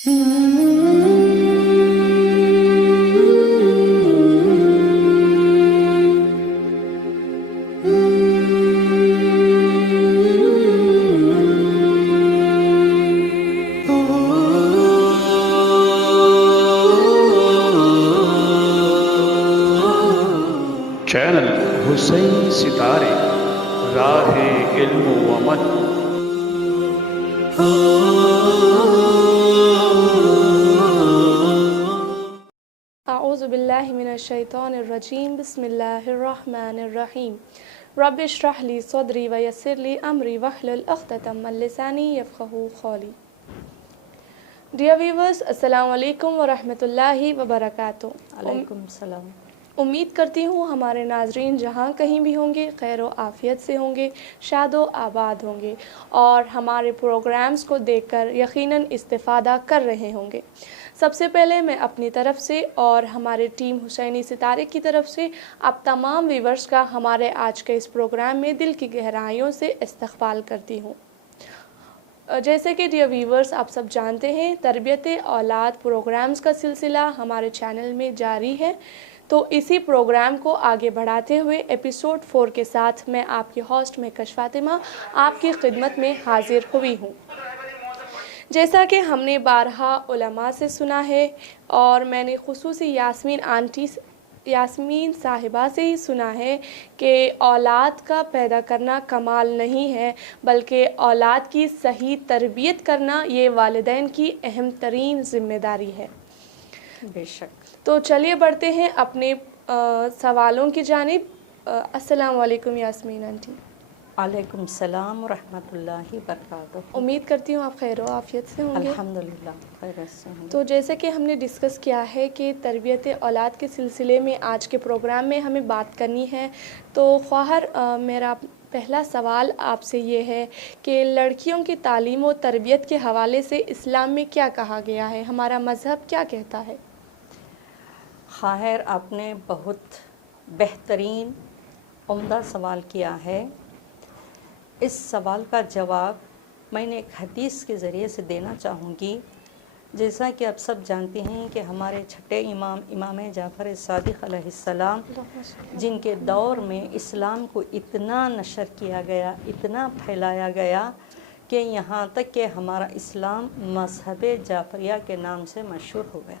Channel حسین ستارے راہ علم و عمل۔ اعوذ باللہ من الشیطان الرجیم، بسم اللہ الرحمن الرحیم۔ رب اشرح لی صدری ویسر لی امری واحلل عقدۃ من لسانی یفقہوا قولی۔ ڈیئر ویورز، السلام علیکم ورحمۃ اللہ وبرکاتہ۔ وعلیکم السلام۔ امید کرتی ہوں ہمارے ناظرین جہاں کہیں بھی ہوں گے خیر و عافیت سے ہوں گے، شاد و آباد ہوں گے اور ہمارے پروگرامز کو دیکھ کر یقیناً استفادہ کر رہے ہوں گے۔ سب سے پہلے میں اپنی طرف سے اور ہمارے ٹیم حسینی ستارے کی طرف سے آپ تمام ویورز کا ہمارے آج کے اس پروگرام میں دل کی گہرائیوں سے استقبال کرتی ہوں۔ جیسے کہ ڈیئر ویورز، آپ سب جانتے ہیں تربیت اولاد پروگرامز کا سلسلہ ہمارے چینل میں جاری ہے، تو اسی پروگرام کو آگے بڑھاتے ہوئے ایپیسوڈ 4 کے ساتھ میں آپ کی ہوسٹ مہکش فاطمہ آپ کی خدمت میں حاضر ہوئی ہوں۔ جیسا کہ ہم نے بارہا علماء سے سنا ہے اور میں نے خصوصی یاسمین صاحبہ سے ہی سنا ہے کہ اولاد کا پیدا کرنا کمال نہیں ہے، بلکہ اولاد کی صحیح تربیت کرنا یہ والدین کی اہم ترین ذمہ داری ہے۔ بے شک۔ تو چلیے بڑھتے ہیں اپنے سوالوں کی جانب۔ السلام علیکم یاسمین آنٹی۔ وعلیکم السلام ورحمۃ اللہ وبرکاتہ۔ امید کرتی ہوں آپ خیر و عافیت سے ہوں گے۔ الحمدللہ خیریت سے ہوں۔ تو جیسے کہ ہم نے ڈسکس کیا ہے کہ تربیت اولاد کے سلسلے میں آج کے پروگرام میں ہمیں بات کرنی ہے، تو خواہر میرا پہلا سوال آپ سے یہ ہے کہ لڑکیوں کی تعلیم و تربیت کے حوالے سے اسلام میں کیا کہا گیا ہے، ہمارا مذہب کیا کہتا ہے؟ خواہر، آپ نے بہت بہترین عمدہ سوال کیا ہے۔ اس سوال کا جواب میں نے ایک حدیث کے ذریعے سے دینا چاہوں گی۔ جیسا کہ آپ سب جانتے ہیں کہ ہمارے چھٹے امام جعفر صادق علیہ السلام، جن کے دور میں اسلام کو اتنا نشر کیا گیا، اتنا پھیلایا گیا کہ یہاں تک کہ ہمارا اسلام مذہب جعفریہ کے نام سے مشہور ہو گیا۔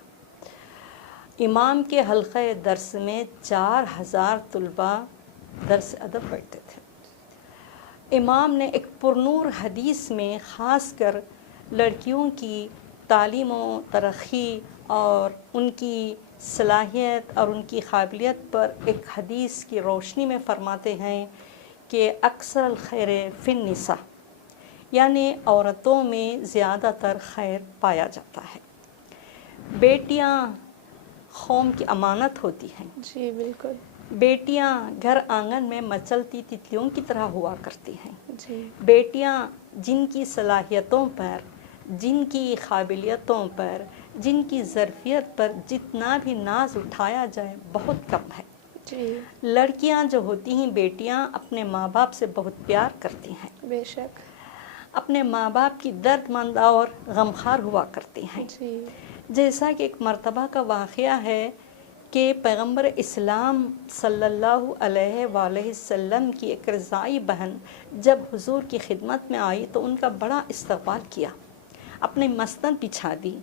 امام کے حلقہ درس میں 4000 طلباء درس ادب پڑھتے تھے۔ امام نے ایک پرنور حدیث میں خاص کر لڑکیوں کی تعلیم و ترقی اور ان کی صلاحیت اور ان کی قابلیت پر ایک حدیث کی روشنی میں فرماتے ہیں کہ اکثر الخیر فی النساء، یعنی عورتوں میں زیادہ تر خیر پایا جاتا ہے۔ بیٹیاں قوم کی امانت ہوتی ہیں۔ جی بالکل۔ بیٹیاں گھر آنگن میں مچلتی تتلیوں کی طرح ہوا کرتی ہیں۔ جی۔ بیٹیاں جن کی صلاحیتوں پر، جن کی قابلیتوں پر، جن کی ظرفیت پر جتنا بھی ناز اٹھایا جائے بہت کم ہے۔ جی۔ لڑکیاں جو ہوتی ہیں، بیٹیاں اپنے ماں باپ سے بہت پیار کرتی ہیں، بے شک۔ اپنے ماں باپ کی درد مند اور غمخوار ہوا کرتی ہیں۔ جی۔ جیسا کہ ایک مرتبہ کا واقعہ ہے کہ پیغمبر اسلام صلی اللہ علیہ وآلہ وسلم کی ایک رضائی بہن جب حضور کی خدمت میں آئی تو ان کا بڑا استقبال کیا، اپنے مسند بچھا دی،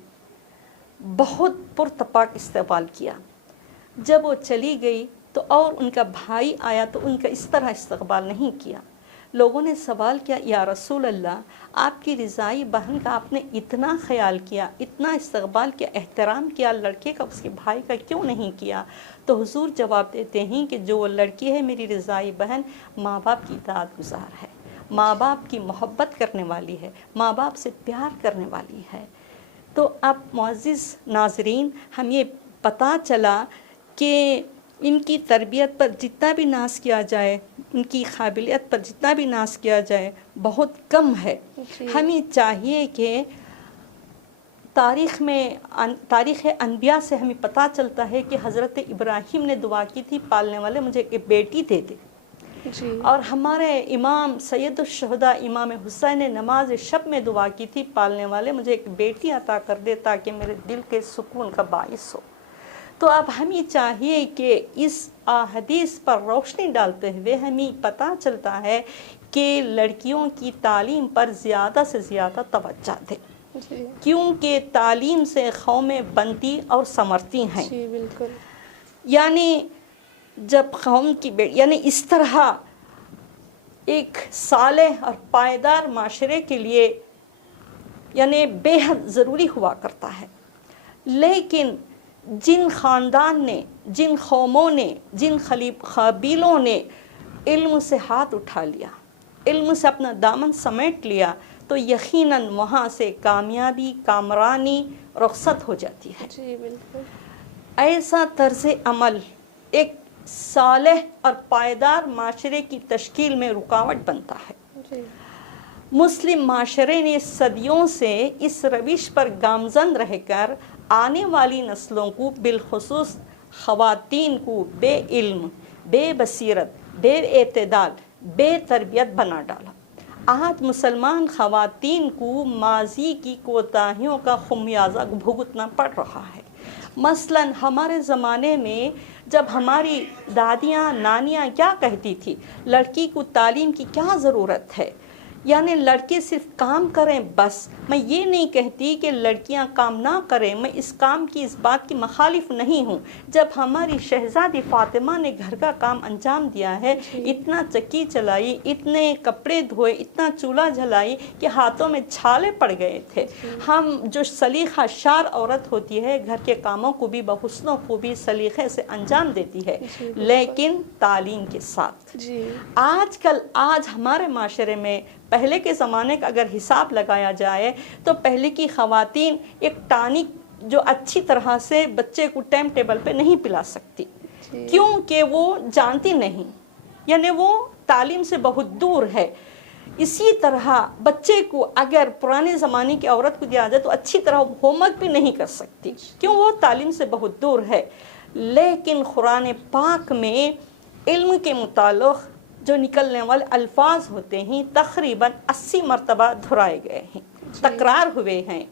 بہت پرتپاک استقبال کیا۔ جب وہ چلی گئی تو اور ان کا بھائی آیا تو ان کا اس طرح استقبال نہیں کیا۔ لوگوں نے سوال کیا، یا رسول اللہ، آپ کی رضائی بہن کا آپ نے اتنا خیال کیا، اتنا استقبال کیا، احترام کیا، لڑکے کا، اس کے بھائی کا کیوں نہیں کیا؟ تو حضور جواب دیتے ہیں کہ جو لڑکی ہے میری رضائی بہن، ماں باپ کی اطاعت گزار ہے، ماں باپ کی محبت کرنے والی ہے، ماں باپ سے پیار کرنے والی ہے۔ تو اب معزز ناظرین، ہم یہ پتہ چلا کہ ان کی تربیت پر جتنا بھی ناز کیا جائے، ان کی قابلیت پر جتنا بھی ناز کیا جائے بہت کم ہے۔ ہمیں چاہیے کہ تاریخ انبیاء سے ہمیں پتہ چلتا ہے کہ حضرت ابراہیم نے دعا کی تھی، پالنے والے مجھے ایک بیٹی دے دے۔ جی اور ہمارے امام سید الشہداء امام حسین نے نماز شب میں دعا کی تھی، پالنے والے مجھے ایک بیٹی عطا کر دے تاکہ میرے دل کے سکون کا باعث ہو۔ تو اب ہمیں چاہیے کہ اس حدیث پر روشنی ڈالتے ہوئے ہمیں پتہ چلتا ہے کہ لڑکیوں کی تعلیم پر زیادہ سے زیادہ توجہ دیں، جی کیونکہ تعلیم سے قومیں بنتی اور سنورتی ہیں۔ جی بالکل، یعنی جب قوم کی یعنی اس طرح ایک صالح اور پائیدار معاشرے کے لیے یعنی بے حد ضروری ہوا کرتا ہے، لیکن جن خاندان نے، جن قوموں نے، جن قبیلوں نے علم سے ہاتھ اٹھا لیا، علم سے اپنا دامن سمیٹ لیا، تو یقیناً وہاں سے کامیابی، کامرانی رخصت ہو جاتی ہے۔ جی بالکل، ایسا طرز عمل ایک صالح اور پائیدار معاشرے کی تشکیل میں رکاوٹ بنتا ہے۔ جی مسلم معاشرے نے صدیوں سے اس روش پر گامزن رہ کر آنے والی نسلوں کو، بالخصوص خواتین کو بے علم، بے بصیرت، بے اعتدال، بے تربیت بنا ڈالا۔ آج مسلمان خواتین کو ماضی کی کوتاہیوں کا خمیازہ بھگتنا پڑ رہا ہے۔ مثلاً ہمارے زمانے میں جب ہماری دادیاں، نانیاں کیا کہتی تھی، لڑکی کو تعلیم کی کیا ضرورت ہے، یعنی لڑکے صرف کام کریں بس۔ میں یہ نہیں کہتی کہ لڑکیاں کام نہ کریں، میں اس کام کی، اس بات کی مخالف نہیں ہوں۔ جب ہماری شہزادی فاطمہ نے گھر کا کام انجام دیا ہے، اتنا چکی چلائی، اتنے کپڑے دھوئے، اتنا چولہا جلائی کہ ہاتھوں میں چھالے پڑ گئے تھے۔ ہم جو سلیقہ شار عورت ہوتی ہے، گھر کے کاموں کو بھی بحسن و خوبی سلیقے سے انجام دیتی ہے، لیکن تعلیم کے ساتھ۔ جی آج ہمارے معاشرے میں پہلے کے زمانے کا اگر حساب لگایا جائے تو پہلے کی خواتین ایک ٹانک جو اچھی طرح سے بچے کو ٹائم ٹیبل پہ نہیں پلا سکتی، کیونکہ وہ جانتی نہیں، یعنی وہ تعلیم سے بہت دور ہے۔ اسی طرح بچے کو اگر پرانے زمانے کی عورت کو دیا جائے تو اچھی طرح ہوم ورک بھی نہیں کر سکتی، کیوں؟ وہ تعلیم سے بہت دور ہے۔ لیکن قرآن پاک میں علم کے متعلق جو نکلنے والے الفاظ ہوتے ہیں تقریباً 80 مرتبہ دہرائے گئے ہیں، تکرار ہوئے ہیں۔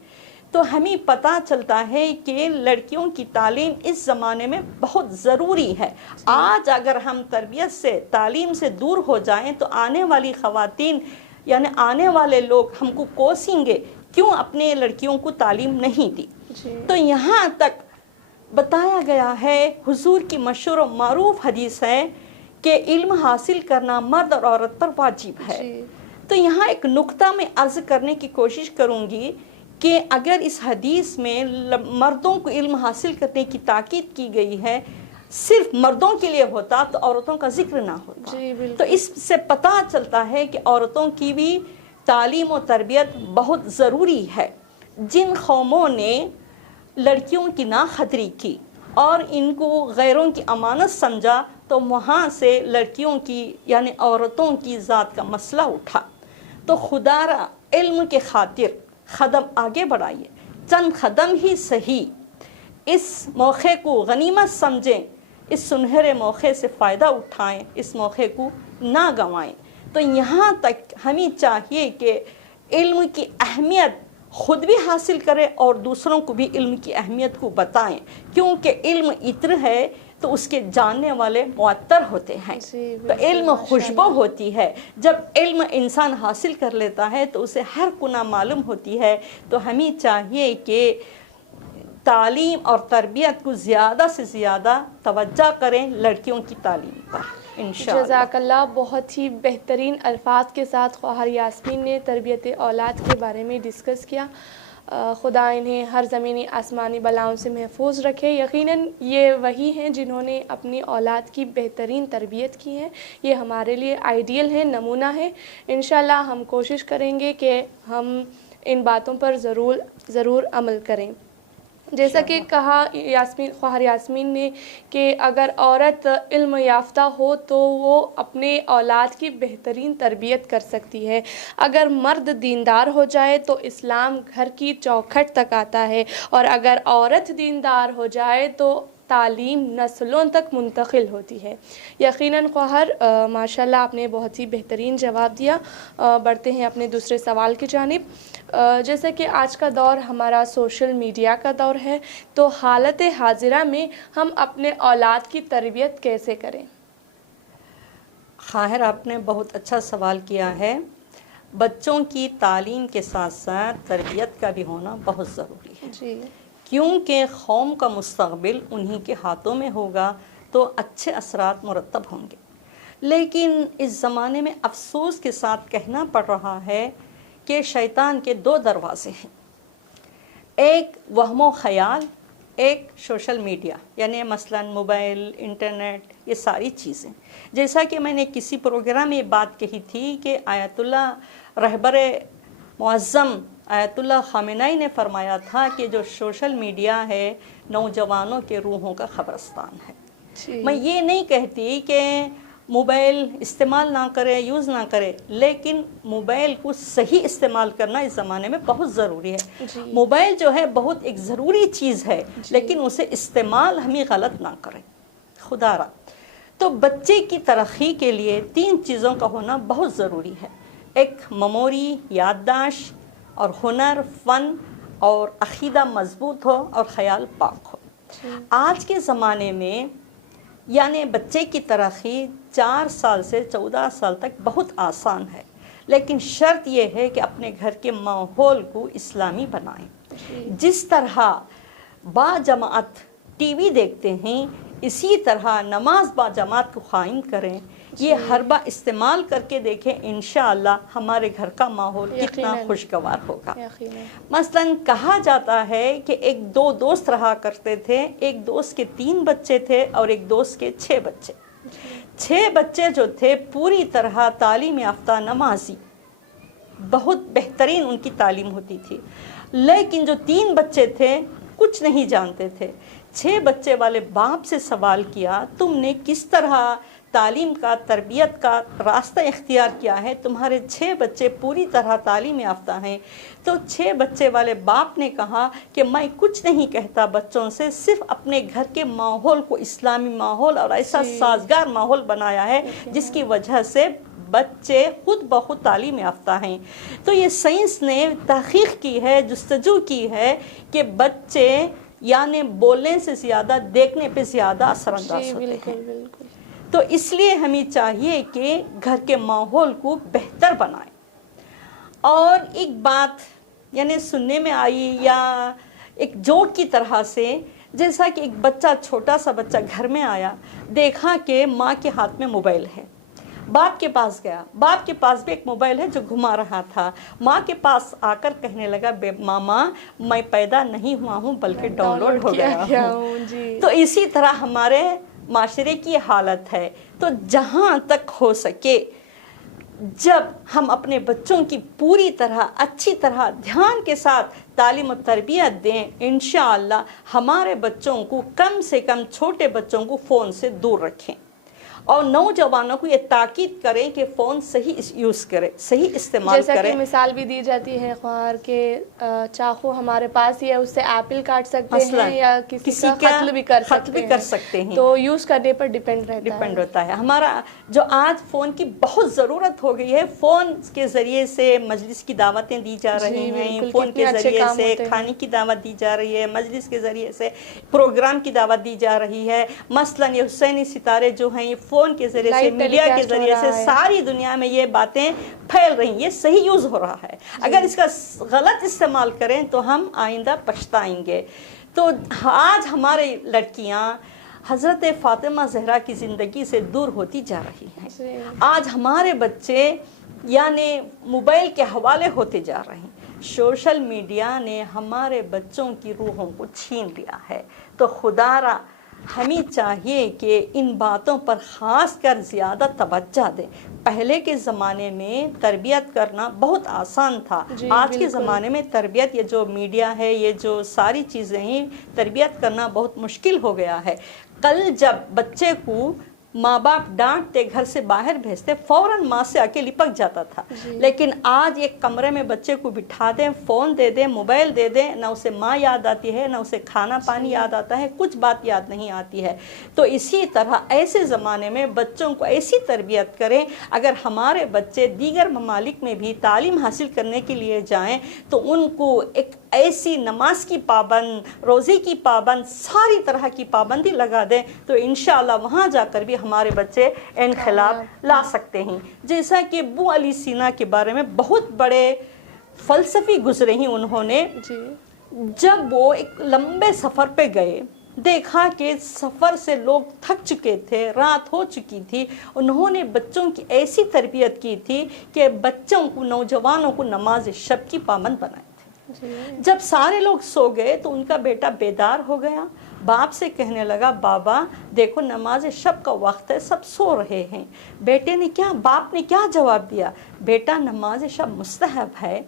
تو ہمیں پتہ چلتا ہے کہ لڑکیوں کی تعلیم اس زمانے میں بہت ضروری ہے۔ آج اگر ہم تربیت سے، تعلیم سے دور ہو جائیں تو آنے والی خواتین یعنی آنے والے لوگ ہم کو کوسیں گے، کیوں اپنے لڑکیوں کو تعلیم نہیں دی۔ تو یہاں تک بتایا گیا ہے، حضور کی مشہور و معروف حدیث ہے کہ علم حاصل کرنا مرد اور عورت پر واجب ہے۔ تو یہاں ایک نقطہ میں عرض کرنے کی کوشش کروں گی کہ اگر اس حدیث میں مردوں کو علم حاصل کرنے کی تاکید کی گئی ہے، صرف مردوں کے لیے ہوتا تو عورتوں کا ذکر نہ ہوتا۔ تو اس سے پتہ چلتا ہے کہ عورتوں کی بھی تعلیم و تربیت بہت ضروری ہے۔ جن قوموں نے لڑکیوں کی ناقدری کی اور ان کو غیروں کی امانت سمجھا، تو وہاں سے لڑکیوں کی یعنی عورتوں کی ذات کا مسئلہ اٹھا۔ تو خدا را علم کے خاطر قدم آگے بڑھائیے، چند قدم ہی صحیح، اس موقع کو غنیمت سمجھیں، اس سنہرے موقع سے فائدہ اٹھائیں، اس موقع کو نہ گنوائیں۔ تو یہاں تک ہمیں چاہیے کہ علم کی اہمیت خود بھی حاصل کریں اور دوسروں کو بھی علم کی اہمیت کو بتائیں، کیونکہ علم عطر ہے تو اس کے جاننے والے معطر ہوتے ہیں۔ تو علم خوشبو ہوتی ہے، جب علم انسان حاصل کر لیتا ہے تو اسے ہر گناہ معلوم ہوتی ہے۔ تو ہمیں چاہیے کہ تعلیم اور تربیت کو زیادہ سے زیادہ توجہ کریں لڑکیوں کی تعلیم پر انشاءاللہ۔ جزاک اللہ، بہت ہی بہترین الفاظ کے ساتھ خواہر یاسمین نے تربیت اولاد کے بارے میں ڈسکس کیا۔ خدا انہیں ہر زمینی آسمانی بلاؤں سے محفوظ رکھے۔ یقیناً یہ وہی ہیں جنہوں نے اپنی اولاد کی بہترین تربیت کی ہے، یہ ہمارے لیے آئیڈیل ہے، نمونہ ہے۔ انشاءاللہ ہم کوشش کریں گے کہ ہم ان باتوں پر ضرور عمل کریں۔ جیسا کہ کہا خواہر یاسمین نے کہ اگر عورت علم یافتہ ہو تو وہ اپنے اولاد کی بہترین تربیت کر سکتی ہے۔ اگر مرد دیندار ہو جائے تو اسلام گھر کی چوکھٹ تک آتا ہے، اور اگر عورت دیندار ہو جائے تو تعلیم نسلوں تک منتقل ہوتی ہے۔ یقیناً قہر، ماشاءاللہ آپ نے بہت ہی بہترین جواب دیا۔ بڑھتے ہیں اپنے دوسرے سوال کی جانب۔ جیسا کہ آج کا دور ہمارا سوشل میڈیا کا دور ہے، تو حالت حاضرہ میں ہم اپنے اولاد کی تربیت کیسے کریں؟ خاہر، آپ نے بہت اچھا سوال کیا ہے۔ بچوں کی تعلیم کے ساتھ ساتھ تربیت کا بھی ہونا بہت ضروری ہے، جی، کیونکہ قوم کا مستقبل انہی کے ہاتھوں میں ہوگا تو اچھے اثرات مرتب ہوں گے۔ لیکن اس زمانے میں افسوس کے ساتھ کہنا پڑ رہا ہے کہ شیطان کے 2 دروازے ہیں، ایک وہم و خیال، ایک سوشل میڈیا، یعنی مثلا موبائل، انٹرنیٹ، یہ ساری چیزیں۔ جیسا کہ میں نے کسی پروگرام میں یہ بات کہی تھی کہ آیت اللہ رہبر معظم آیت اللہ خامنہئی نے فرمایا تھا کہ جو سوشل میڈیا ہے نوجوانوں کے روحوں کا قبرستان ہے۔ جی، میں یہ نہیں کہتی کہ موبائل استعمال نہ کرے، یوز نہ کرے، لیکن موبائل کو صحیح استعمال کرنا اس زمانے میں بہت ضروری ہے۔ جی، موبائل جو ہے بہت ایک ضروری چیز ہے، لیکن اسے استعمال ہمیں غلط نہ کریں، خدا را۔ تو بچے کی ترقی کے لیے 3 چیزوں کا ہونا بہت ضروری ہے، ایک میموری، یادداشت، اور ہنر، فن اور عقیدہ مضبوط ہو اور خیال پاک ہو۔ آج کے زمانے میں یعنی بچے کی ترقی 4 سال سے 14 سال تک بہت آسان ہے، لیکن شرط یہ ہے کہ اپنے گھر کے ماحول کو اسلامی بنائیں۔ جس طرح با جماعت ٹی وی دیکھتے ہیں، اسی طرح نماز با جماعت کو قائم کریں۔ یہ ہر بار استعمال کر کے دیکھیں، انشاءاللہ ہمارے گھر کا ماحول کتنا خوشگوار ہوگا۔ مثلا کہا جاتا ہے کہ ایک 2 دوست رہا کرتے تھے، ایک دوست کے 3 بچے تھے اور ایک دوست کے 6 بچے۔ 6 بچے جو تھے پوری طرح تعلیم یافتہ، نمازی، بہت بہترین ان کی تعلیم ہوتی تھی، لیکن جو 3 بچے تھے کچھ نہیں جانتے تھے۔ 6 بچے والے باپ سے سوال کیا، تم نے کس طرح تعلیم کا، تربیت کا راستہ اختیار کیا ہے؟ تمہارے 6 بچے پوری طرح تعلیم یافتہ ہیں۔ تو 6 بچے والے باپ نے کہا کہ میں کچھ نہیں کہتا بچوں سے، صرف اپنے گھر کے ماحول کو اسلامی ماحول اور ایسا سازگار ماحول بنایا ہے جس کی وجہ سے بچے خود بخود تعلیم یافتہ ہیں۔ تو یہ سائنس نے تحقیق کی ہے، جستجو کی ہے کہ بچے یعنی بولنے سے زیادہ دیکھنے پہ زیادہ اثر انداز ہوتے ہیں۔ تو اس لیے ہمیں چاہیے کہ گھر کے ماحول کو بہتر بنائیں۔ اور ایک بات یعنی سننے میں آئی یا ایک جوک کی طرح سے، جیسا کہ ایک بچہ، چھوٹا سا بچہ گھر میں آیا، دیکھا کہ ماں کے ہاتھ میں موبائل ہے، باپ کے پاس گیا، باپ کے پاس بھی ایک موبائل ہے جو گھما رہا تھا، ماں کے پاس آ کر کہنے لگا ماما میں پیدا نہیں ہوا ہوں بلکہ ڈاؤن لوڈ ہو گیا ہوں۔ تو اسی طرح ہمارے معاشرے کی حالت ہے۔ تو جہاں تک ہو سکے جب ہم اپنے بچوں کی پوری طرح اچھی طرح دھیان کے ساتھ تعلیم و تربیت دیں، انشاءاللہ ہمارے بچوں کو کم سے کم، چھوٹے بچوں کو فون سے دور رکھیں، اور نوجوانوں کو یہ تاکید کریں کہ فون صحیح یوز کرے، صحیح استعمال کرے۔ جیسا کہ مثال بھی دی جاتی ہے خواہر کہ چاقو ہمارے پاس ہی ہے، اس سے ایپل کاٹ سکتے ہیں یا کسی کا قتل بھی کر سکتے ہیں، تو یوز کرنے پر ڈیپینڈ ہوتا ہے۔ ہمارا جو آج فون کی بہت ضرورت ہو گئی ہے، فون کے ذریعے سے مجلس کی دعوتیں دی جا رہی ہیں، فون کے ذریعے سے کھانے کی دعوت دی جا رہی ہے، مجلس کے ذریعے سے پروگرام کی دعوت دی جا رہی ہے۔ مثلا یہ حسینی ستارے جو ہیں، یہ فون کے ذریعے سے، میڈیا کے ذریعے سے ساری دنیا میں یہ باتیں پھیل رہی ہیں۔ یہ صحیح یوز ہو رہا ہے، اگر اس کا غلط استعمال کریں تو ہم آئندہ پچھتائیں گے۔ تو آج ہماری لڑکیاں حضرت فاطمہ زہرا کی زندگی سے دور ہوتی جا رہی ہیں۔ آج ہمارے بچے یعنی موبائل کے حوالے ہوتے جا رہے ہیں۔ سوشل میڈیا نے ہمارے بچوں کی روحوں کو چھین لیا ہے۔ تو خدا را ہمیں چاہیے کہ ان باتوں پر خاص کر زیادہ توجہ دیں۔ پہلے کے زمانے میں تربیت کرنا بہت آسان تھا، آج کے زمانے میں تربیت، یہ جو میڈیا ہے، یہ جو ساری چیزیں ہیں، تربیت کرنا بہت مشکل ہو گیا ہے۔ کل جب بچے کو ماں باپ ڈانٹتے، گھر سے باہر بھیجتے، فوراً ماں سے آ کے لپک جاتا تھا. لیکن آج ایک کمرے میں بچے کو بٹھا دیں، فون دے دیں، موبائل دے دیں، نہ اسے ماں یاد آتی ہے، نہ اسے کھانا پانی یاد آتا ہے، کچھ بات یاد نہیں آتی ہے. تو اسی طرح ایسے زمانے میں بچوں کو ایسی تربیت کریں. اگر ہمارے بچے دیگر ممالک میں بھی تعلیم حاصل کرنے کے لیے جائیں تو ان کو ایک ایسی نماز کی پابند، روزے کی پابند، ساری طرح کی پابندی لگا دیں تو انشاءاللہ وہاں جا کر بھی ہمارے بچے انقلاب لا سکتے ہیں. جیسا کہ ابو علی سینا کے بارے میں بہت بڑے فلسفی گزرے ہیں انہوں نے. جب وہ ایک لمبے سفر پہ گئے، دیکھا کہ سفر سے لوگ تھک چکے تھے، رات ہو چکی تھی، انہوں نے بچوں کی ایسی تربیت کی تھی کہ بچوں کو، نوجوانوں کو نماز شب کی پابند بنائے تھے. جب سارے لوگ سو گئے تو ان کا بیٹا بیدار ہو گیا، باپ سے کہنے لگا بابا دیکھو نماز شب کا وقت ہے، سب سو رہے ہیں. باپ نے کیا جواب دیا؟ بیٹا نماز شب مستحب ہے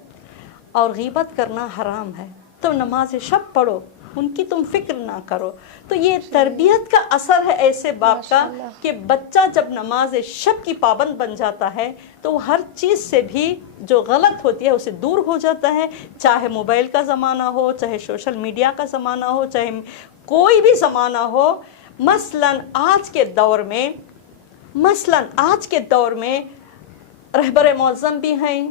اور غیبت کرنا حرام ہے، تو نماز شب پڑھو، ان کی تم فکر نہ کرو. تو یہ تربیت کا اثر ہے ایسے باپ کا کہ بچہ جب نماز شب کی پابند بن جاتا ہے تو وہ ہر چیز سے بھی جو غلط ہوتی ہے اسے دور ہو جاتا ہے. چاہے موبائل کا زمانہ ہو، چاہے سوشل میڈیا کا زمانہ ہو، چاہے کوئی بھی زمانہ ہو. مثلاً آج کے دور میں رہبر معظم بھی ہیں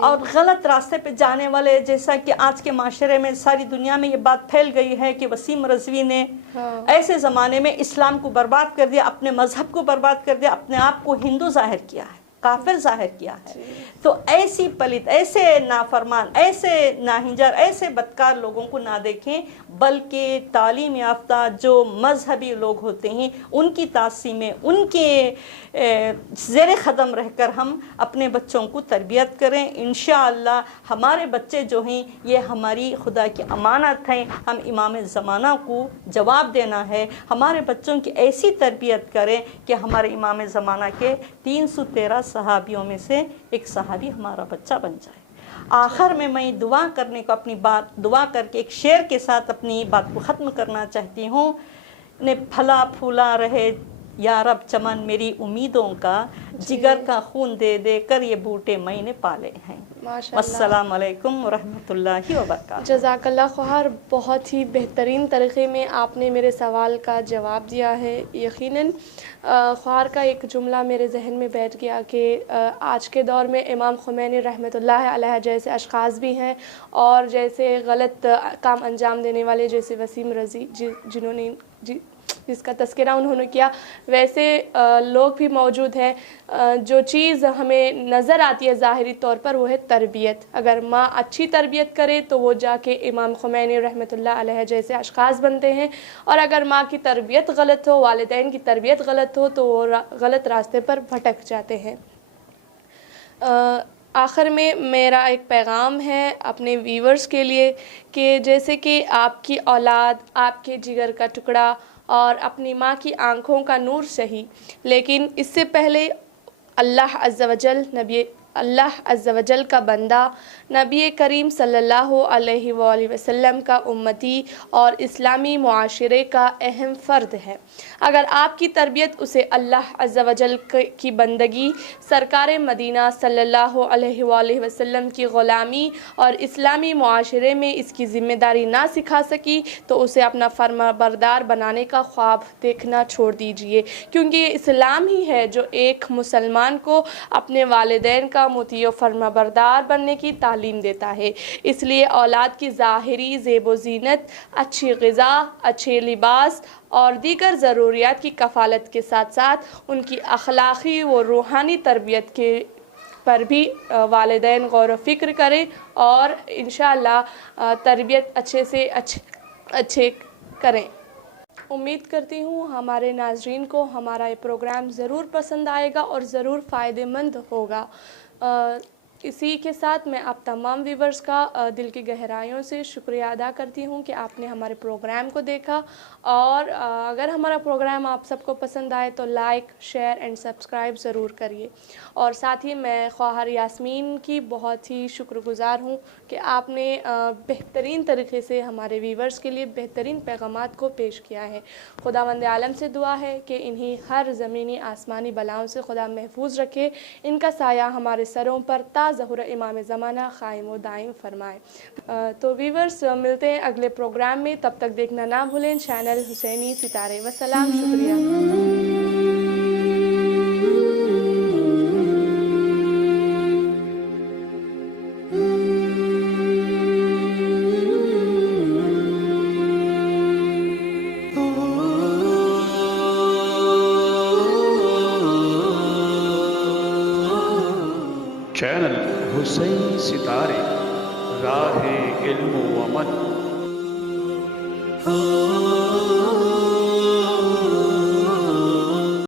اور غلط راستے پہ جانے والے، جیسا کہ آج کے معاشرے میں ساری دنیا میں یہ بات پھیل گئی ہے کہ وسیم رضوی نے ایسے زمانے میں اسلام کو برباد کر دیا، اپنے مذہب کو برباد کر دیا، اپنے آپ کو ہندو ظاہر کیا ہے، کافر ظاہر کیا ہے. تو ایسی پلیت، ایسے نافرمان، ایسے ناہنجار، ایسے بدکار لوگوں کو نہ دیکھیں، بلکہ تعلیم یافتہ جو مذہبی لوگ ہوتے ہیں ان کی تعصیب میں، ان کے زیر قدم رہ کر ہم اپنے بچوں کو تربیت کریں. انشاءاللہ ہمارے بچے جو ہیں یہ ہماری خدا کی امانت ہیں، ہم امام زمانہ کو جواب دینا ہے. ہمارے بچوں کی ایسی تربیت کریں کہ ہمارے امام زمانہ کے 313 صحابیوں میں سے ایک صحابی ہمارا بچہ بن جائے. آخر میں دعا کرنے کو، اپنی بات دعا کر کے ایک شعر کے ساتھ اپنی بات کو ختم کرنا چاہتی ہوں. نے پھلا پھولا رہے یا رب چمن میری امیدوں کا، جگر کا خون دے دے کر یہ بوٹے میں نے پالے ہیں. السلام علیکم ورحمۃ اللہ وبرکاتہ. جزاک اللہ خیر، بہت ہی بہترین طریقے میں آپ نے میرے سوال کا جواب دیا ہے. یقیناً خواہر کا ایک جملہ میرے ذہن میں بیٹھ گیا کہ آج کے دور میں امام خمینی رحمۃ اللہ علیہ جیسے اشخاص بھی ہیں، اور جیسے غلط کام انجام دینے والے جیسے وسیم رضوی جنہوں نے جس کا تذکرہ انہوں نے کیا، ویسے لوگ بھی موجود ہیں. جو چیز ہمیں نظر آتی ہے ظاہری طور پر وہ ہے تربیت. اگر ماں اچھی تربیت کرے تو وہ جا کے امام خمینی رحمۃ اللہ علیہ جیسے اشخاص بنتے ہیں، اور اگر ماں کی تربیت غلط ہو، والدین کی تربیت غلط ہو تو وہ غلط راستے پر بھٹک جاتے ہیں. آخر میں میرا ایک پیغام ہے اپنے ویورز کے لیے کہ جیسے کہ آپ کی اولاد آپ کے جگر کا ٹکڑا اور اپنی ماں کی آنکھوں کا نور سہی، لیکن اس سے پہلے اللہ عز و جل کا بندہ، نبی کریم صلی اللہ علیہ وآلہ وسلم کا امتی اور اسلامی معاشرے کا اہم فرد ہے. اگر آپ کی تربیت اسے اللہ عز و جل کی بندگی، سرکار مدینہ صلی اللہ علیہ وآلہ وسلم کی غلامی اور اسلامی معاشرے میں اس کی ذمہ داری نہ سکھا سکی تو اسے اپنا فرما بردار بنانے کا خواب دیکھنا چھوڑ دیجئے، کیونکہ یہ اسلام ہی ہے جو ایک مسلمان کو اپنے والدین کا مطیع و فرما بردار بننے کی تعلیم دیتا ہے. اس لیے اولاد کی ظاہری زیب و زینت، اچھی غذا، اچھے لباس اور دیگر ضروریات کی کفالت کے ساتھ ساتھ ان کی اخلاقی و روحانی تربیت کے پر بھی والدین غور و فکر کریں اور انشاءاللہ تربیت اچھے سے اچھے کریں. امید کرتی ہوں ہمارے ناظرین کو ہمارا یہ پروگرام ضرور پسند آئے گا اور ضرور فائدہ مند ہوگا. اسی کے ساتھ میں آپ تمام ویورز کا دل کی گہرائیوں سے شکریہ ادا کرتی ہوں کہ آپ نے ہمارے پروگرام کو دیکھا، اور اگر ہمارا پروگرام آپ سب کو پسند آئے تو لائک، شیئر اینڈ سبسکرائب ضرور کریے۔ اور ساتھ ہی میں خواہر یاسمین کی بہت ہی شکر گزار ہوں کہ آپ نے بہترین طریقے سے ہمارے ویورز کے لیے بہترین پیغامات کو پیش کیا ہے۔ خداوند عالم سے دعا ہے کہ انہیں ہر زمینی آسمانی بلاؤں سے خدا محفوظ رکھے، ان کا سایہ ہمارے سروں پر تا ظہور امام زمانہ قائم و دائم فرمائے۔ تو ویورز ملتے ہیں اگلے پروگرام میں، تب تک دیکھنا نہ بھولیں چینل حسینی ستارے۔ وسلام، شکریہ۔ چینل حسین ستارے، راہ علم و عمل۔